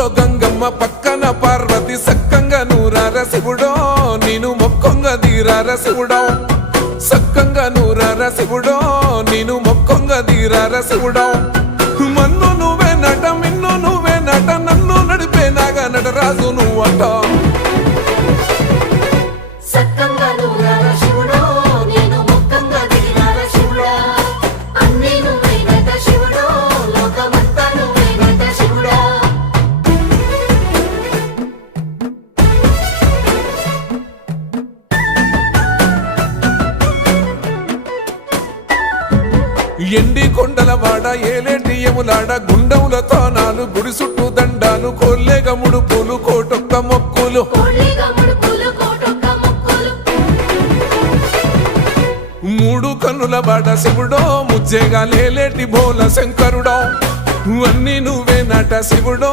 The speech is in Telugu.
ముక్కులో గంగమ్మ పక్కన పార్వతి సక్కంగా నూరార శివుడో నేను మొక్కొంగ దీరార శివుడో సక్కంగా నూరార శివుడో నేను మొక్కొంగ దీరార శివుడో మన్ను నువ్వే నట మిన్ను నువ్వే నట నన్ను నడిపే నాగా నటరాజు నువ్వట ఎండి కొండల వాడ ఏలేటి యములాడ గుండములతో నాలు గుడి చుట్టూ దండాలు కోల్లేగ ముడుపులు కోటొక్క మొక్కులు మూడు కన్నుల వాడ శివుడో ముజ్జేగా లేలేటి బోల శంకరుడో అన్నీ నువ్వే నట శివుడో